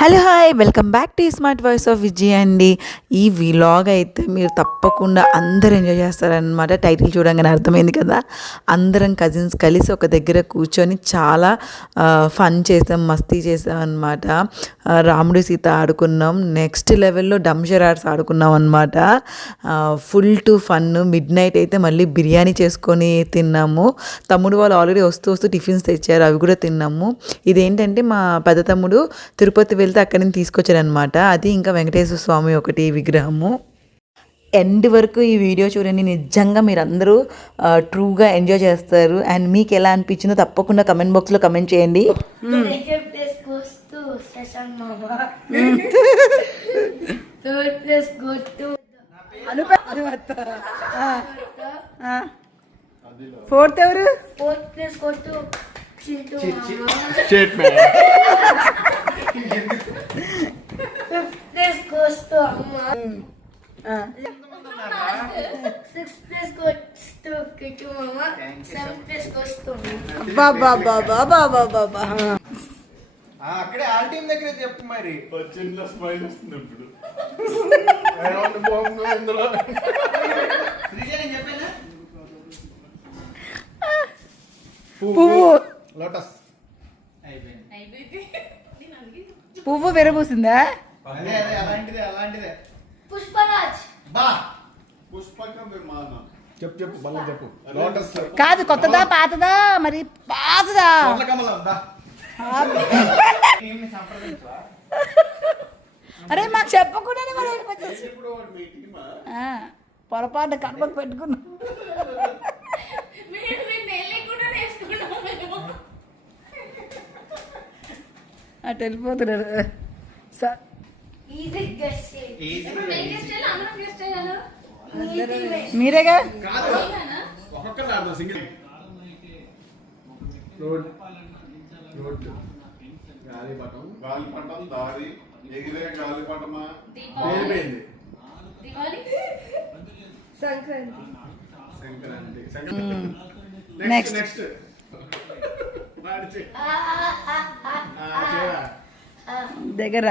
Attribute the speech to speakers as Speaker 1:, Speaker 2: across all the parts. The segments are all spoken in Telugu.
Speaker 1: Hello hi welcome back to smart voice of Vijay అండి. ఈ వ్లాగ్ అయితే మీరు తప్పకుండా అందరు ఎంజాయ్ చేస్తారనమాట టైటిల్ చూడంగానే అర్థమైంది కదా. అందరం కజిన్స్ కలిసి ఒక దగ్గర కూర్చొని చాలా ఫన్ చేసాం మస్తీ చేసాం అనమాట రాముడు సీత ఆడుకున్నాం. నెక్స్ట్ లెవెల్లో డంషరార్స్ ఆడుకున్నాం అనమాట full to fun midnight అయితే మళ్ళీ బిర్యానీ చేసుకొని తిన్నాము. తమ్ముడు వాళ్ళు ఆల్రెడీ వస్తూ వస్తూ టిఫిన్స్ తెచ్చారు అవి కూడా తిన్నాము. ఇదేంటంటే మా పెద్ద తమ్ముడు తిరుపతి వెళ్తే అక్కడి నుంచి తీసుకొచ్చారనమాట అది ఇంకా వెంకటేశ్వర స్వామి ఒకటి విగ్రహము. ఎండ్ వరకు ఈ వీడియో చూడండి. నిజంగా మీరు అందరూ ట్రూగా ఎంజాయ్ చేస్తారు. అండ్ మీకు ఎలా అనిపించిందో తప్పకుండా కమెంట్ బాక్స్లో కమెంట్ చేయండి. ఫోర్త్ ఎవరు?
Speaker 2: Fourth place goes to fifth వస్తూ అమ్మ సిక్స్త్ ప్లేస్కి వస్తూ కిట్టు మామ
Speaker 1: బాబా బాబా బాబా
Speaker 3: అక్కడే ఆల్ టీమ్ దగ్గర చెప్పు మరి
Speaker 4: వచ్చిందో స్మైల్ వస్తుంది ఇప్పుడు
Speaker 3: ఇందులో లోటస్ అయిపోయింది
Speaker 1: పువ్వు విరబూసిందా? కాదు కొత్తదా పాతదా? మరి పాతదా? అరే మాకు చెప్పకుండా పొరపాటు కడపకు పెట్టుకున్నా. అటు వెళ్ళిపోతున్నారు
Speaker 2: సార్
Speaker 1: మీరేగా?
Speaker 4: దారి. ఎగిరే గాలిపటమా?
Speaker 3: సంక్రాంతి.
Speaker 1: Next
Speaker 2: next hmm.
Speaker 1: దగ్గర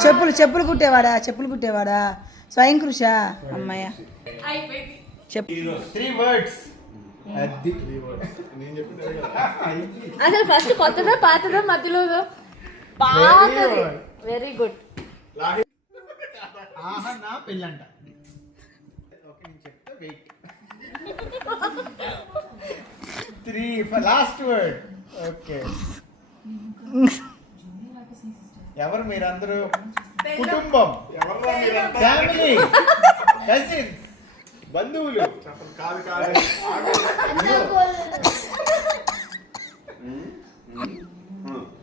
Speaker 1: చెప్పులు చెప్పులు కుట్టేవాడా చెప్పులు కుట్టేవాడా స్వయం కృష అమ్మాయ చెప్పు
Speaker 2: అసలు ఫస్ట్ కొత్తదా పాతదా మధ్యలో పాతది వెరీ గుడ్
Speaker 3: ఆహా నా పెళ్ళంట. ఓకే నేను చెప్తా wait three last word okay ఎవరు మీరందరూ? కుటుంబం.
Speaker 4: మీరంతా?
Speaker 3: ఫ్యామిలీ కజిన్స్ బంధువులు.
Speaker 4: చెప్పండి కాదు కాదు.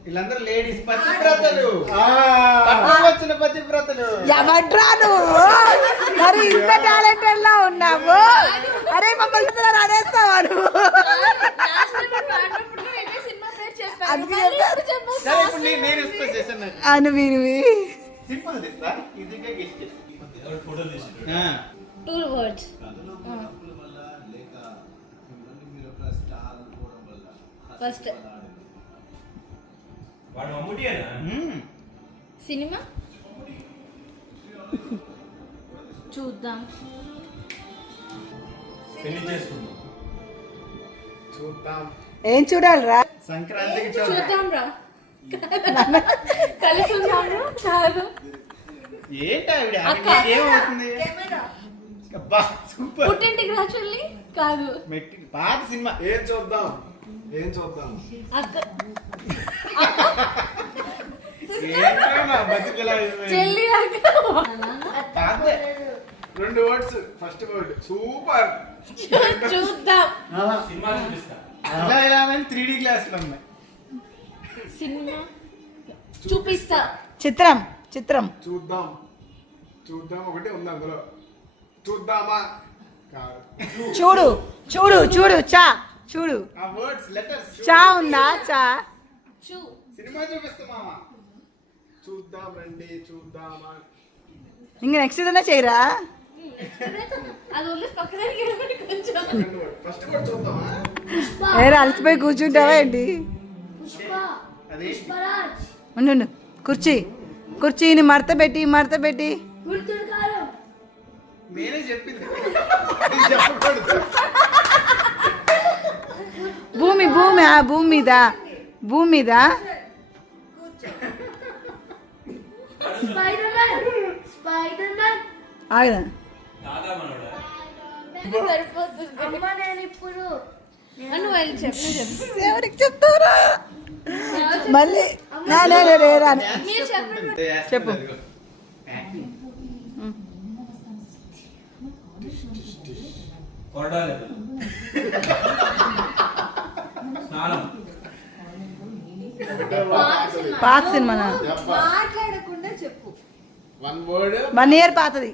Speaker 3: వీళ్ళందరూ లేడీస్ పతివ్రతలు వచ్చిన పతివ్రతలు
Speaker 1: ఎవట్రా నువ్వు? మరి ఇంత టాలెంటెడ్ లా ఉన్నావు? అరే మమ్మల్ని రాడేస్తావా నువ్వు? అను
Speaker 2: ఫస్ట్ సినిమా? చూద్దాం.
Speaker 5: పెళ్ళి చేసుకుందాం.
Speaker 3: చూద్దాం.
Speaker 1: ఏం చూడాలిరా?
Speaker 3: సంక్రాంతికి చూద్దాం.
Speaker 2: చూద్దాం రా కలిసి ఉన్నాము చాలు
Speaker 3: ఏంటి ఏమవుతుంది? అబ్బా సూపర్.
Speaker 2: పుట్టింటికి రా చెల్లి. కాదు.
Speaker 3: మెట్టి పాత సినిమా.
Speaker 4: ఏం చూద్దాం? ఏం చూద్దాం
Speaker 2: అక్క
Speaker 3: ఏంటో నా బతుకులా అయిపోయింది.
Speaker 2: చెల్లి.
Speaker 4: రెండు వర్డ్స్. First word super.
Speaker 2: చూద్దాం.
Speaker 5: సినిమా చూపిస్తా.
Speaker 3: ఇలా త్రీ డి గ్లాసులు ఉన్నాయి.
Speaker 2: సినిమా? చూపిస్తా.
Speaker 1: చిత్రం చిత్రం.
Speaker 4: చూద్దాం. చూద్దాం ఒకటి ఉంది అందులో. చూద్దామా?
Speaker 1: చూడు చూడు చూడు చా చూడు.
Speaker 3: ఆ వర్డ్స్ లెటర్స్
Speaker 1: చా ఉందా? చా.
Speaker 2: చూ.
Speaker 3: సినిమా చూపిస్తా మామ.
Speaker 4: చూద్దాం రండి చూద్దామా
Speaker 1: ఇంక నెక్స్ట్ ఏదైనా చేయరా?
Speaker 4: ఫస్ట్ చూద్దామా?
Speaker 6: అలసిపోయి కూర్చుంటావా ఏంటి?
Speaker 2: పుష్ప.
Speaker 3: అదే?
Speaker 2: పుష్పరాజ్.
Speaker 6: ఉండు ఉండు. కుర్చీ. కుర్చీని మడత పెట్టి మడత పెట్టి.
Speaker 2: గుర్తుడు కారం
Speaker 3: నేనే చెప్పింది.
Speaker 4: ఇది చెప్పకూడదు.
Speaker 6: భూమి భూమి ఆ భూమి మీద. భూమి మీద.
Speaker 2: చెప్పు
Speaker 6: ఎవరికి చెప్తారా మళ్ళీ చెప్పు.
Speaker 5: కొరడాలేదు స్నానం
Speaker 6: పాత సినిమానా
Speaker 2: మాట్లాడకుండా చెప్పు
Speaker 4: వన్ వర్డ్
Speaker 6: వన్ ఇయర్ పాతది.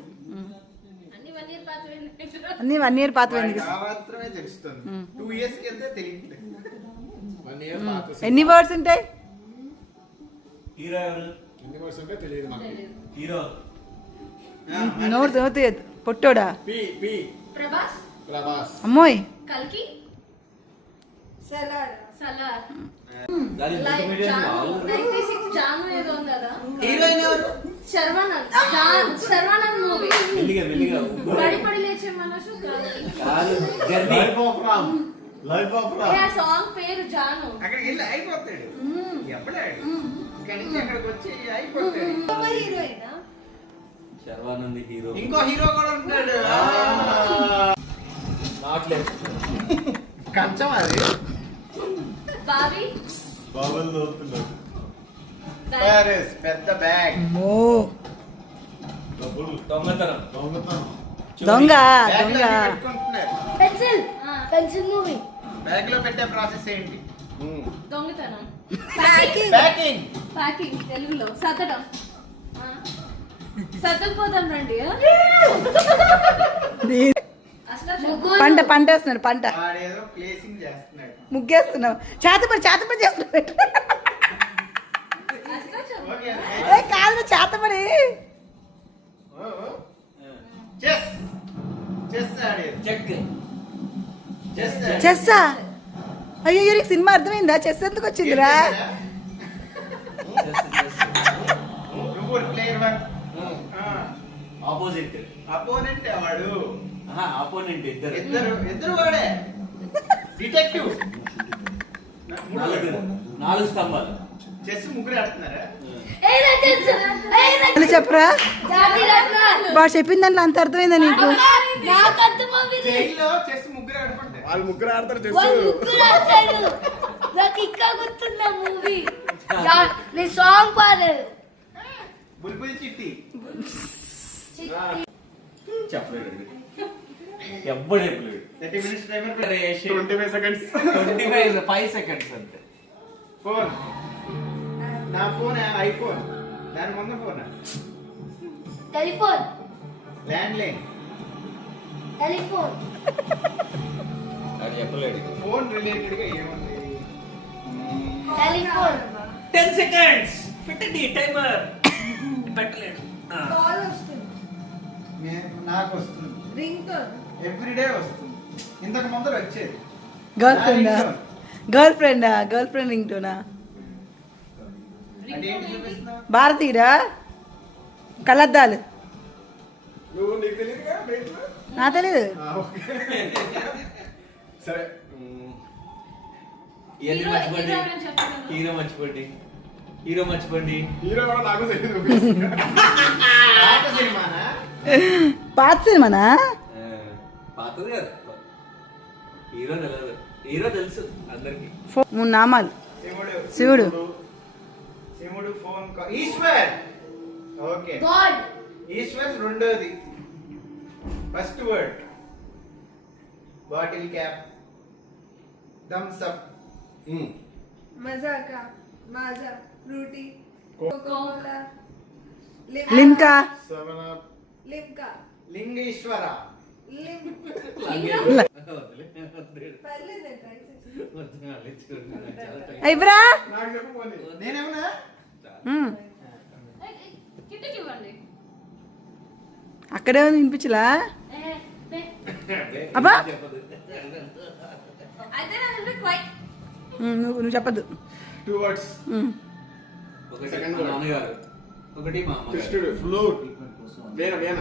Speaker 2: అన్ని వన్ ఇయర్ పాత
Speaker 6: ఎన్ని వర్డ్స్ ఉంటాయి
Speaker 5: హీరో
Speaker 6: నోరు నోరు పొట్టోడా? అమ్మోయ్.
Speaker 3: హీరోయిన్ ఎవరు?
Speaker 2: శర్వానంద్. జాన్ శర్వానంద్ మూవీ
Speaker 5: మెల్లిగా మెల్లిగా.
Speaker 2: పడి పడి లేచే మనసు కల్కి
Speaker 5: కాదు journey.
Speaker 4: Life of Ram life of
Speaker 2: a
Speaker 4: Ram
Speaker 2: ఆ సాంగ్ పేరు జాను.
Speaker 3: అక్కడికి వెళ్ళి అయిపోతాడు. ఎప్పుడాడు ఇక్కడి నుంచి అక్కడికి వచ్చి అయిపోతాడు.
Speaker 2: హీరోయినా?
Speaker 5: శర్వానంద్ హీరో.
Speaker 3: ఇంకో హీరో కూడా ఉంటాడు
Speaker 5: నాట్లేదు
Speaker 3: కంచం అది.
Speaker 2: బాబీ
Speaker 4: బాబుల్ దోస్తున్నాడు
Speaker 3: ప్యారిస్ పెద్ద బ్యాగ్
Speaker 5: దొంగతనం.
Speaker 4: దొంగతనం.
Speaker 6: దొంగ దొంగ.
Speaker 2: పెన్సిల్. Pencil
Speaker 3: movie. బ్యాగ్లో పెట్టే ప్రాసెస్ ఏంటి?
Speaker 2: దొంగతనం.
Speaker 3: ప్యాకింగ్
Speaker 2: ప్యాకింగ్ తెలుగులో. సతడం సతకపోదాం రండి అసలు
Speaker 6: పంట పంట వేస్తున్నాడు పంట. ముగ్గేస్తున్నావు. చేతపడి చేతపడి చేస్తున్నాడు. ఏ కాదు చేతపడి
Speaker 3: చెస్ చెస్
Speaker 5: చెక్
Speaker 3: చెస్
Speaker 6: చెస్సా అయ్యో నీకు సినిమా అర్థమైందా? చెస్ ఎందుకు వచ్చిందిరా?
Speaker 3: నువ్వు ప్లేయర్ వన్
Speaker 5: ఆపోజిట్
Speaker 3: అపోనెంట్ వాడు?
Speaker 5: ఆపోనెంట్ ఇద్దరు.
Speaker 3: ఇద్దరు ఇద్దరు వాడే. డిటెక్టివ్
Speaker 5: నాలుగు నాలుగు స్తంభాలు.
Speaker 6: చెప్పరా? వాడు చెప్పిన దాంట్లో అంత అర్థమైందా నీకు?
Speaker 4: వాళ్ళు ముగ్గురు ఆడతారు
Speaker 2: నాకు ఇంకా గుర్తున్నా మూవీ? నీ సాంగ్ పాడారు
Speaker 3: బుల్బుల్ చిట్టి.
Speaker 5: చెప్పలేడు ఎవ్వడు చెప్పలేడు.
Speaker 3: Thirty minutes timer
Speaker 4: twenty five seconds
Speaker 5: twenty five five seconds అంతే.
Speaker 3: ఫోన్ నా ఫోన్ ఐఫోన్. దాని ముందు ఫోన్.
Speaker 2: టెలిఫోన్.
Speaker 3: Landline
Speaker 2: telephone.
Speaker 5: అది చెప్పలేడు.
Speaker 3: ఫోన్ రిలేటెడ్గా ఏముంది?
Speaker 2: టెలిఫోన్.
Speaker 5: Ten seconds. పెట్టండి టైమర్. పెట్టలేడు
Speaker 2: కాల్ వస్తుంది.
Speaker 3: నాకు వస్తుంది.
Speaker 2: రింగ్
Speaker 3: ఎవ్రీడే వస్తుంది. ఇంతకు ముందర వచ్చేది.
Speaker 6: గర్ల్ ఫ్రెండా గర్ల్ ఫ్రెండా గర్ల్ ఫ్రెండ్ రింగ్ టోనా భారతీయుడా?
Speaker 4: బయటలో
Speaker 6: నా తెలీదు
Speaker 4: సరే.
Speaker 2: హీరో-
Speaker 5: మర్చిపోండి.
Speaker 2: హీరో
Speaker 5: మర్చిపోండి.
Speaker 4: కూడా నాకు తెలియదు
Speaker 3: పాత సినిమానా?
Speaker 5: పాతది కదా. హీరో తెలియదు హీరో తెలుసు అందరికి.
Speaker 6: మూడు నామాలు.
Speaker 3: శివుడు.
Speaker 6: శివుడు.
Speaker 3: శివుడు phone call Eshwar okay
Speaker 2: God
Speaker 3: Eshwar రెండోది first word bottle cap Thums Up
Speaker 7: మజాకా Maaza Frooti
Speaker 6: Coca Cola
Speaker 4: Limca Seven
Speaker 7: Up
Speaker 3: Limca Lingeshwara
Speaker 7: లిమ్ పర్లేదు ట్రై చేసి
Speaker 6: ఇవ్వరా? అక్కడే ఉంది వినిపించలా? అబ్బా. నువ్వు నువ్వు చెప్పద్దు
Speaker 4: టూ వర్డ్స్
Speaker 6: ఉమ్.
Speaker 5: ఒకటి మా
Speaker 4: కృష్ణుడు ఫ్లూట్ వేన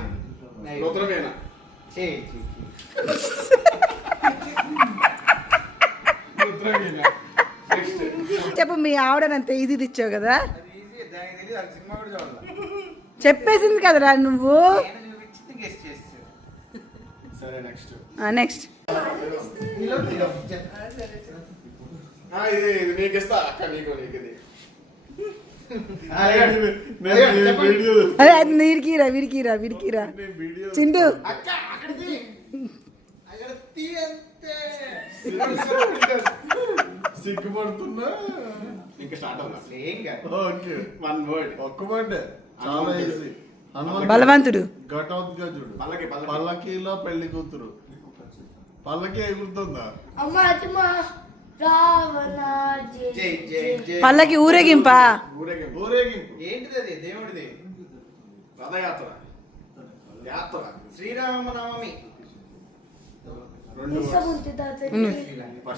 Speaker 4: రుద్ర వేన నెక్స్ట్
Speaker 6: చెప్పు మీ ఆవిడనంత ఈజీ ఇచ్చావు కదా? చెప్పేసింది కదరా నువ్వు?
Speaker 4: సరే నెక్స్ట్
Speaker 6: నెక్స్ట్
Speaker 4: ఇది ఇది నీకు ఇస్తా అక్క నీకు నీకు ఇది
Speaker 6: అదే అది వీడికిరా వీడికిరా. వీడికిరా చింటూ.
Speaker 4: సిగ్గుపడుతున్నా ఇంకా స్టార్ట్ అవునా ఓకే. వన్ వర్డ్
Speaker 8: ఒక్క బండే చాలా ఈజీ
Speaker 6: బలవంతుడు.
Speaker 8: ఘటోద్గజుడు.
Speaker 4: పల్లకి పల్లకి.
Speaker 8: పల్లకీలో పెళ్ళి కూతురు. పల్లకి ఎగురుతుందా
Speaker 9: అమ్మ అతిమ రావణ జై జై.
Speaker 6: పల్లకి ఊరేగింపా?
Speaker 4: ఊరేగింపు.
Speaker 8: ఊరేగింపు.
Speaker 3: ఏంటిది అది? దేవుడిది?
Speaker 4: రథయాత్ర. యాత్ర.
Speaker 3: శ్రీరామనవమి.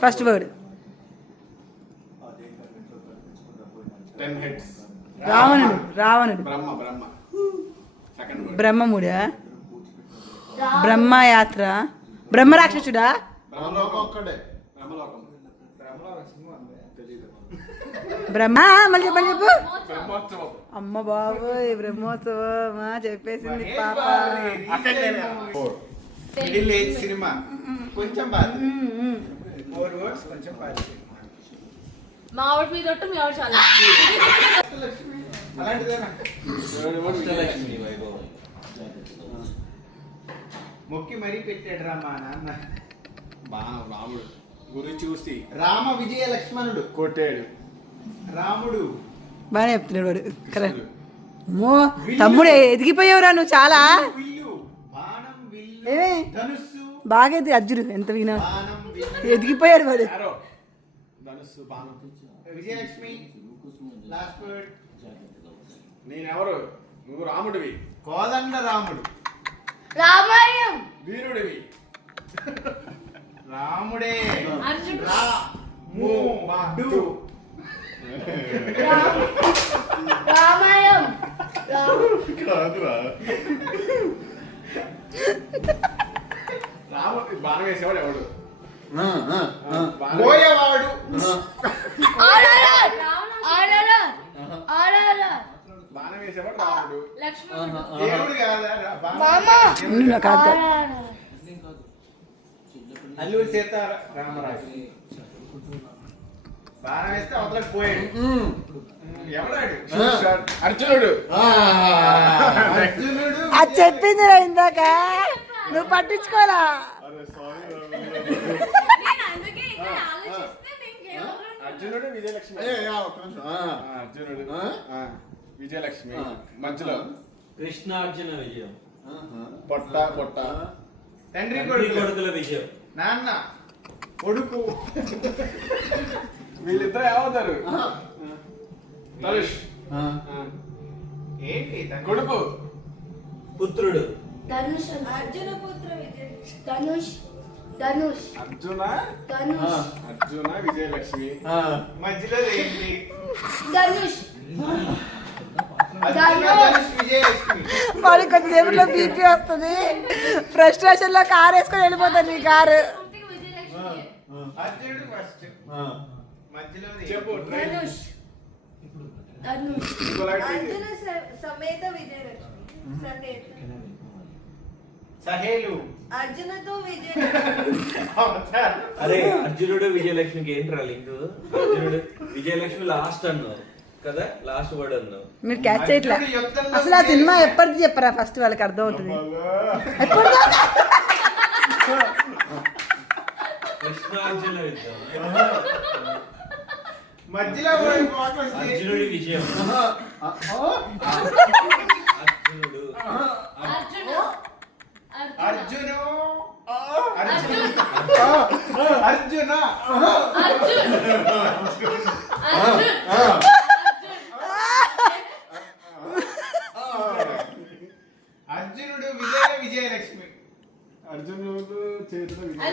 Speaker 4: First word.
Speaker 6: రావణుడు రావణుడు.
Speaker 4: బ్రహ్మ బ్రహ్మ. Second word
Speaker 6: బ్రహ్మముడా? బ్రహ్మ యాత్ర బ్రహ్మ మళ్ళీ చెప్పు మళ్ళీ చెప్పు.
Speaker 4: బ్రహ్మోత్సవం.
Speaker 6: అమ్మ బాబోయ్ బ్రహ్మోత్సవం చెప్పేసింది పాప.
Speaker 4: ఫోర్
Speaker 3: మిడిల్ ఏజ్ సినిమా. కొంచెం బాధ. వర్డ్స్ కొంచెం బాధ.
Speaker 2: మా ఆవిడ మీద ఒట్టు మీ ఆవిడ చాలా.
Speaker 3: మొక్కి మరీ పెట్టాడు రా మా నాన్న.
Speaker 4: బాణం రాముడు. గురి చూసి
Speaker 3: రామ విజయ లక్ష్మణుడు.
Speaker 4: కొట్టాడు.
Speaker 3: రాముడు.
Speaker 6: బాగానే చెప్తున్నాడు వాడు. కరెక్ట్. అమ్మో తమ్ముడు ఎదిగిపోయావురా నువ్వు చాలా.
Speaker 3: విల్లు
Speaker 6: బాగా అర్జుడు ఎంత వినా? ఎదిగిపోయాడు వాడు.
Speaker 3: విజయలక్ష్మి లాస్ట్ వర్డ్
Speaker 4: నేనెవరు? నువ్వు రాముడివి.
Speaker 3: కోదండ రాముడు.
Speaker 9: రామాయణం.
Speaker 4: వీరుడివి.
Speaker 3: రాముడే.
Speaker 2: అర్జునుడు.
Speaker 3: రా. ము డు.
Speaker 9: రామాయణం.
Speaker 8: కాదురా.
Speaker 4: రాముడు బాణం వేసేవాడు ఎవడు?
Speaker 3: పోయేవాడు.
Speaker 4: బాణం వేసేవాడు రాముడు.
Speaker 2: లక్ష్మణుడు.
Speaker 3: దేవుడు కాదా? బాణం అల్లూరి సీతారామరాజు బాణం వేస్తే అవతలకు పోయాడు. ఎవడాడు?
Speaker 4: అర్జునుడు.
Speaker 8: ఆ.
Speaker 3: అర్జునుడు.
Speaker 6: అది చెప్పింది ఇందాక? నువ్వు
Speaker 2: నేను
Speaker 4: అర్జునుడు విజయలక్ష్మి. అర్జునుడు. విజయలక్ష్మి. మధ్యలో
Speaker 5: కృష్ణార్జున విజయం.
Speaker 4: పొట్ట పొట్ట.
Speaker 3: తండ్రి
Speaker 5: తండ్రి
Speaker 3: కొడుకు
Speaker 5: కొడుకుల విజయం.
Speaker 3: నాన్న కొడుకు.
Speaker 4: వీళ్ళిద్దరు ఏమవుతారు? ధనుష్
Speaker 8: ఆ.
Speaker 4: ఆ,
Speaker 3: ఏంటి
Speaker 4: కొడుకు.
Speaker 5: పుత్రుడు.
Speaker 9: ధనుష్
Speaker 2: అర్జున పుత్ర విజయ్.
Speaker 9: ధనుష్ ధనుష్.
Speaker 4: అర్జున?
Speaker 9: ధనుష్.
Speaker 4: అర్జున విజయలక్ష్మి.
Speaker 3: మధ్యలో ఏంటి
Speaker 9: ధనుష్.
Speaker 3: అర్జున ధనుష్. విజయలక్ష్మి.
Speaker 6: వాడి కొద్దిసేపట్లో బీపీ వస్తుంది. ఫ్రస్ట్రేషన్లో కార్ వేసుకొని వెళ్ళిపోతాడు నీ కారు.
Speaker 2: సమేత విజయలక్ష్మి. సమేత.
Speaker 3: సహేలు.
Speaker 2: అర్జునతో
Speaker 5: అరే అర్జునుడు విజయలక్ష్మికి ఏంట్రా లింక్? అర్జునుడు విజయలక్ష్మి లాస్ట్ అన్నావు. కదా? లాస్ట్ వర్డ్ అన్నావు.
Speaker 6: మీరు క్యాచ్ చేయట్లే. అసలు ఆ సినిమా ఎప్పటిది చెప్పరా ఫస్ట్ వాళ్ళకి అర్థం అవుతుంది ఎప్పుడు
Speaker 5: కృష్ణార్జున
Speaker 3: మధ్యలో
Speaker 5: అర్జునుడి విజయం. అర్జునుడు.
Speaker 2: అర్జున అర్జున
Speaker 3: అర్జును అర్జున అర్జున
Speaker 2: అర్జున్ అర్జున్
Speaker 3: అర్జునుడు విజయ విజయలక్ష్మి
Speaker 8: అర్జునుడు చేతిలో విజయ-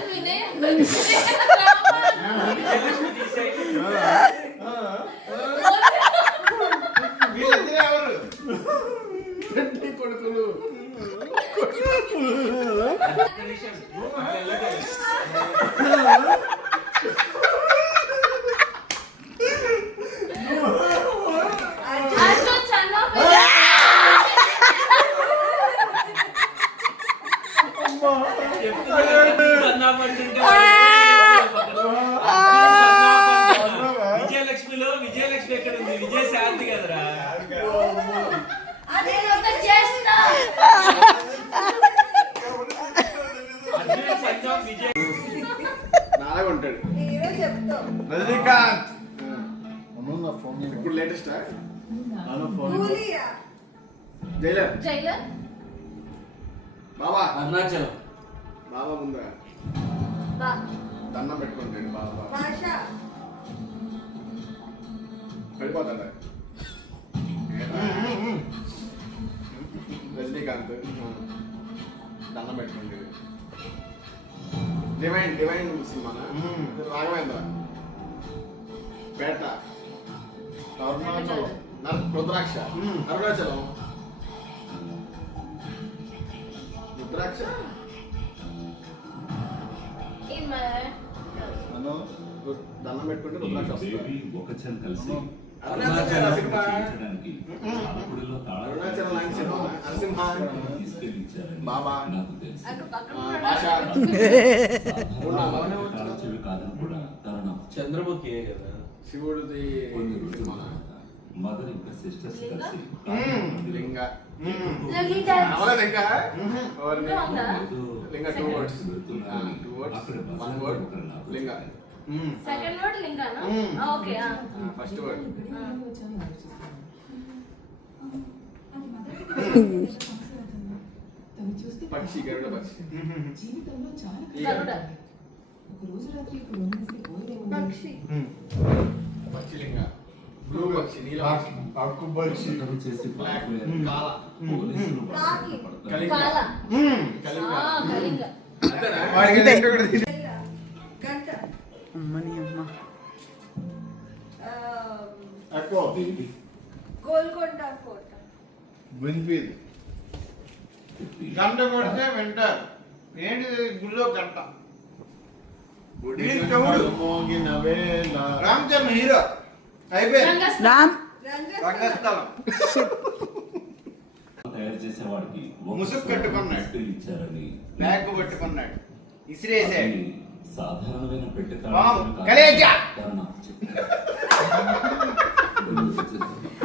Speaker 4: జైలర్.
Speaker 2: జైలర్?
Speaker 4: బాబా
Speaker 5: అరుణాచలం.
Speaker 4: బాబా ముందు
Speaker 2: బా.
Speaker 4: దండం పెట్టుకుంటాడు బాబా
Speaker 2: భాష
Speaker 4: పడిపోతాడు? రజనీకాంత్. దండం పెట్టుకుంటాడు. Divine divine cinema Raghavendra. Petta.
Speaker 8: Arunachalam.
Speaker 4: Rudraksha. Arunachalam. Rudraksha
Speaker 2: in my
Speaker 8: అను
Speaker 4: రు- దండం పెట్టుకుంటే రుద్రాక్ష వస్తుంది.
Speaker 10: కలిసి
Speaker 4: అరుణాచలం సినిమా.
Speaker 10: తాళాలు
Speaker 4: అరుణాచలం లాంటి సినిమా. నరసింహ బాబా.
Speaker 5: చంద్రముఖి కదా?
Speaker 4: శివుడిది
Speaker 10: మదర్ ఇంకా సిస్టర్స్? కలిసి
Speaker 4: Linga. Linga two words two
Speaker 10: words
Speaker 4: one word Linga
Speaker 2: second word లింగానా okay
Speaker 4: first word పక్షి గరుడ పక్షి లింగ బ్లూ పక్షి నీల పక్షి
Speaker 10: చేసి
Speaker 6: అమ్మని అమ్మ
Speaker 2: గోల్కొండ కోట
Speaker 8: విన్ఫీల్డ్
Speaker 3: గంట కొడితే వింటారు. ఏంటి గుళ్ళో గంట? వీడికి చెవుడు
Speaker 8: మోగిన వేళ.
Speaker 3: రామ్ చరణ్ హీరో.
Speaker 6: రామ్.
Speaker 10: తయారు చేసేవాడికి
Speaker 3: ముసుగు కట్టుకున్నాడు.
Speaker 10: ఇచ్చారని
Speaker 3: బ్యాగ్ పట్టుకున్నాడు. ఇసిరేసాడు
Speaker 10: సాధారణమైన పెట్టె.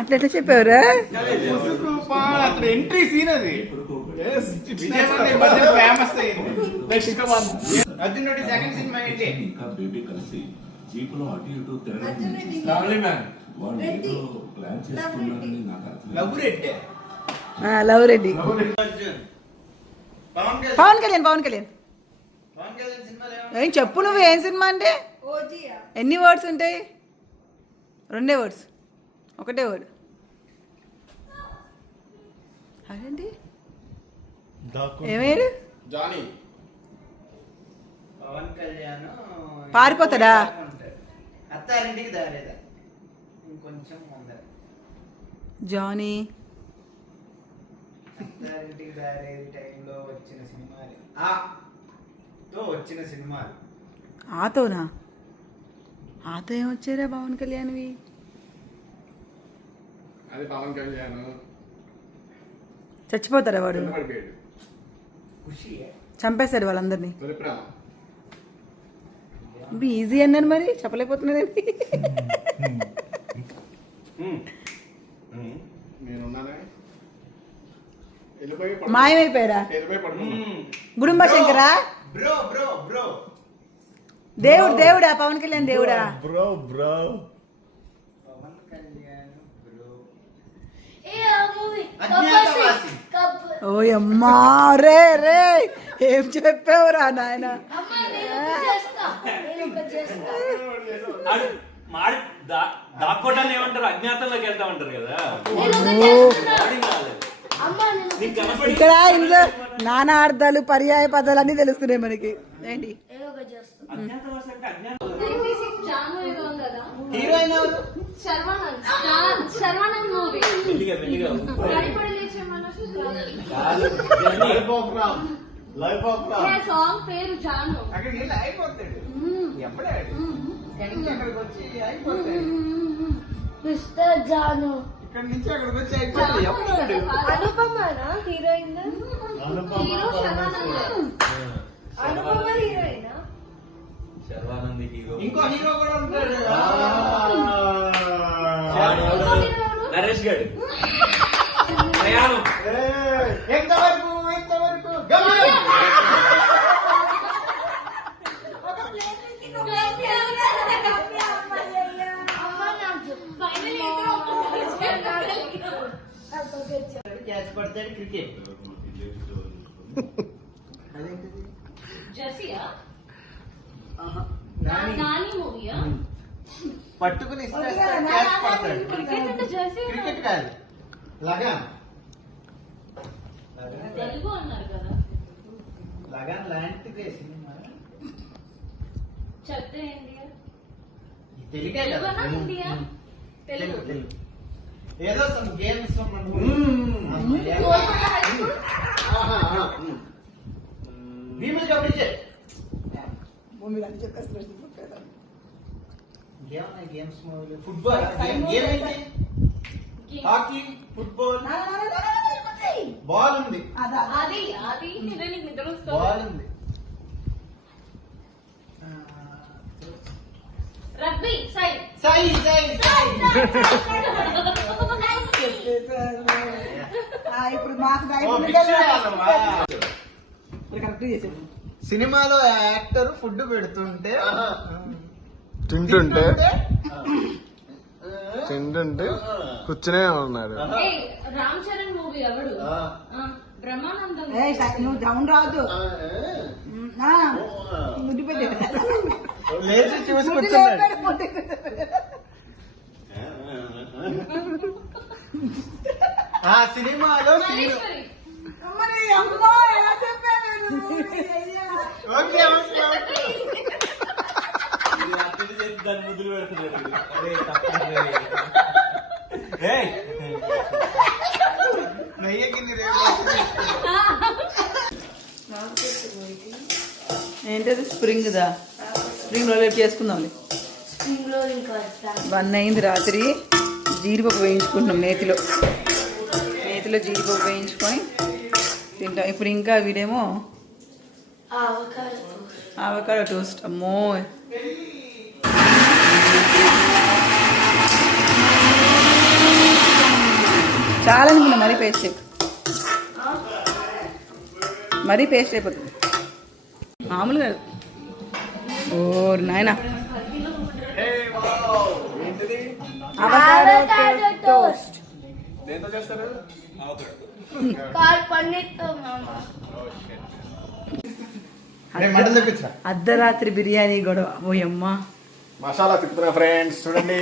Speaker 6: అట్లా ఎట్లా చెప్పావురా?
Speaker 3: ఎంట్రీ సీన్ అది.
Speaker 8: on.
Speaker 3: అర్జునుడి సెకండ్ సినిమా ఏంటి?
Speaker 10: జీపులో అటు ఇటు తిరగడం. ఏదో ప్లాన్ నాకు అర్థం
Speaker 3: లవ్ రెడ్డి. పవన్ కళ్యాణ్.
Speaker 6: పవన్ కళ్యాణ్? ఏం చెప్పు నువ్వు ఏం సినిమా అంటే? ఎన్ని వర్డ్స్ ఉంటాయి? రెండే వర్డ్స్. ఒకటే వర్డ్. అదేంటి? ఏమయ్యాడు
Speaker 3: కళ్యాణ్
Speaker 6: పారిపోతాడా?
Speaker 3: అత్తారింటికి దారేదా ఇంకొంచెం ముందర.
Speaker 6: జానీ.
Speaker 3: అత్తారింటికి దారేది టైంలో వచ్చిన సినిమాలు. ఆ తో వచ్చిన సినిమాలు.
Speaker 6: ఆతోనా? ఆతో ఏమొచ్చారా పవన్ కళ్యాణ్వి?
Speaker 4: అది పవన్ కళ్యాణ్.
Speaker 6: చచ్చిపోతారా వాడు?
Speaker 3: ఖుషి
Speaker 6: చంపేశాడు వాళ్ళందరినీ. ఈజీ అన్నాను మరి
Speaker 4: పడుకో.
Speaker 6: మాయమైపోయారా? గుడుంబ శంకరా?
Speaker 3: Bro bro bro.
Speaker 6: దేవుడు దేవుడా? పవన్ కళ్యాణ్ దేవుడా?
Speaker 3: బ్రో.
Speaker 2: కప్
Speaker 6: ఓ అమ్మా రే రే. ఏం చెప్పావురా నాయన
Speaker 2: అమ్మ నేను ఒకటి చేస్తా నేను ఒకటి చేస్తా
Speaker 5: ఆడు మాడి దా- దాక్కోవటాన్ని ఏమంటారు? అజ్ఞాతంలోకి వెళ్తా ఉంటారు కదా.
Speaker 6: ఇక్కడ ఇందులో నానా అర్థాలు పర్యాయ పదాలు అన్ని తెలుస్తున్నాయి మనకి. ఏంటి?
Speaker 8: Heroine Sharwanand. Movie life of
Speaker 2: song పేరు జాను.
Speaker 3: అక్కడికి వెళ్ళి అయిపోతాడు. ఎప్పుడాడు ఎక్కడికి అక్కడికి వచ్చి అయిపోతాడు.
Speaker 9: మిస్టర్ జాను.
Speaker 3: ఇక్కడ నుంచి అక్కడికి వచ్చి అయిపోతాడు. ఎప్పుడాడు
Speaker 2: అనుపమనా? Heroine?
Speaker 8: Anupama
Speaker 2: hero Sharwanand. Anupama heroine?
Speaker 5: Sharwanand hero.
Speaker 3: ఇంకో హీరో కూడా ఉంటాడు.
Speaker 5: నరేష్ గారు.
Speaker 3: క్యాచ్ పడతాడు క్రికెట్
Speaker 2: జెసియా
Speaker 3: ఆహా. నాని.
Speaker 2: నాని మూవీయా
Speaker 3: పట్టుకుని ఇస్తే క్యాచ్ పడతాడు
Speaker 2: క్రికెట్ అంటే జెసి
Speaker 3: క్రికెట్ కాదు లగాన్
Speaker 2: తెలుగు అన్నారు కదా
Speaker 3: లగాన్ లాంటిదే సినిమా
Speaker 2: చెప్తే ఏంటి
Speaker 3: తెలుగే కదా
Speaker 2: తెలుగునా హిందీయా?
Speaker 3: తెలుగు
Speaker 2: తెలుగు.
Speaker 3: ఏదో సమ్ గేమ్స్ భీములు కబడ్డీ ఇంకేమన్నా గేమ్స్ ఫుట్బాల్ గేమ్ ఏంటి హాకీ ఫుట్బాల్ బాల్ ఉంది బాల్ ఉంది
Speaker 2: రగ్బీ సైడ్
Speaker 3: సై సై సై
Speaker 6: ఇప్పుడు మాకు
Speaker 3: ఓ, భిక్ష వాళ్ళవా? సినిమాలో యాక్టర్ ఫుడ్ పెడుతుంటే
Speaker 8: తింటుంటే? తింటుంటే? కూర్చునే ఉన్నాడు
Speaker 2: రామ్ చరణ్ మూవీ ఎవడు బ్రహ్మానందం.
Speaker 6: నువ్వు డౌన్ రావద్దు. ముద్దు పెట్టి.
Speaker 3: లేచి చూసి కూర్చున్నాడు ఆ సినిమాలో hero-
Speaker 2: Malleswari
Speaker 3: okay okay okay
Speaker 5: ఇది అతను చేసి దాన్ని ముద్దులు పెడుతున్నాడు వీడు. అరే తప్పదు ఏయ్
Speaker 3: నెయ్యకి రేపు
Speaker 6: ఏంటది స్ప్రింగ్ దా స్ప్రింగ్ రోల్ రేపు చేసుకుందాంలే
Speaker 9: స్ప్రింగ్ రోల్ ఇంకా వస్తా
Speaker 6: వన్ అయింది రాత్రి. జీడిపప్పు వేయించుకుంటున్నాం నేతిలో. నేతిలో జీడిపప్పు వేయించుకొని తింటాం. ఇప్పుడు ఇంకా వీడేమో
Speaker 9: అవకాశం
Speaker 6: ఆవకాడో టోస్ట్. అమ్మో. చాలా అనుకున్నా మరీ పేస్ట్ అయిపో మరీ పేస్ట్ అయిపోతుంది. మామూలుగా ఓ నాయనా.
Speaker 9: టోస్ట్
Speaker 10: దేంతో చేస్తారు?
Speaker 6: అర్ధరాత్రి బిర్యానీ గొడవ. ఓ అమ్మ
Speaker 10: మసాలా తిప్పుతున్నా ఫ్రెండ్స్ చూడండి.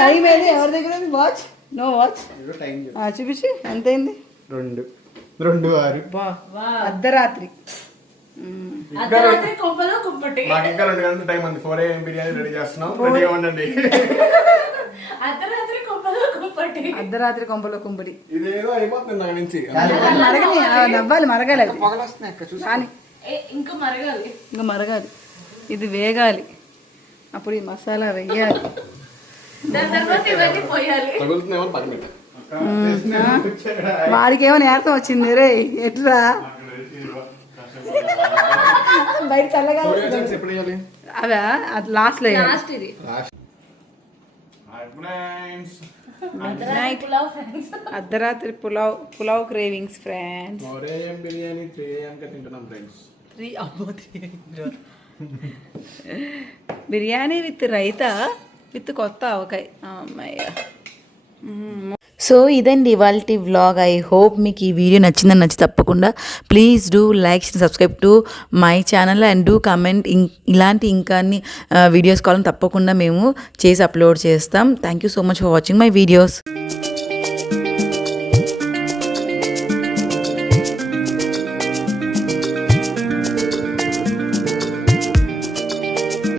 Speaker 6: టైం ఏది? ఎవరి దగ్గర ఉంది?
Speaker 3: Watch no watch.
Speaker 6: చూపించి. ఎంత అయింది
Speaker 3: రెండు. రెండు ఆరు.
Speaker 6: అర్ధరాత్రి. మ్మ్.
Speaker 2: అర్ధరాత్రి కొంపలో కుంపటి.
Speaker 10: మాకు ఇంకా రెండు గంటల టైం ఉంది. ఫోర్ ఏఎం బిర్యానీ రెడీ చేస్తున్నాం. రెడీగా ఉండండి.
Speaker 2: అర్ధరాత్రి కొంపలో కుంపటి.
Speaker 6: అర్ధరాత్రి కొంపలో కుంపడి
Speaker 10: ఇదేదో అయిపోతుంది దాని నుంచి.
Speaker 6: మరగని ఆ, నవ్వాలి మరగాలి కానీ
Speaker 2: ఇంకా మరగాలి.
Speaker 6: ఇంకా మరగాలి. ఇది వేగాలి. అప్పుడు ఈ మసాలా వెయ్యాలి
Speaker 2: దాని తర్వాత ఇవన్నీ పోయాలి.
Speaker 6: వాడికి ఏమో నేరసం వచ్చింది రే ఎట్లా బయట చల్లగా అవా అది లాస్ట్లో
Speaker 2: లాస్ట్ ఇది.
Speaker 10: ఫ్రెండ్స్
Speaker 6: నైట్
Speaker 2: పులావ్ ఫ్రెండ్స్
Speaker 6: అర్ధరాత్రి pulao pulao
Speaker 10: cravings friends biryani three AM గా తింటున్నాం ఫ్రెండ్స్
Speaker 6: త్రీ అమ్మో three biryani with raita with కొత్త ఆవకాయ. అమ్మయ్య
Speaker 1: సో ఇదండి ఇవాళ వ్లాగ్ ఐ హోప్ మీకు ఈ వీడియో నచ్చిందని నచ్చి తప్పకుండా please do like subscribe to my channel and do comment ఇలాంటి ఇంకా అన్ని వీడియోస్ కావాలని తప్పకుండా మేము చేసి అప్లోడ్ చేస్తాం. Thank you so much for watching my videos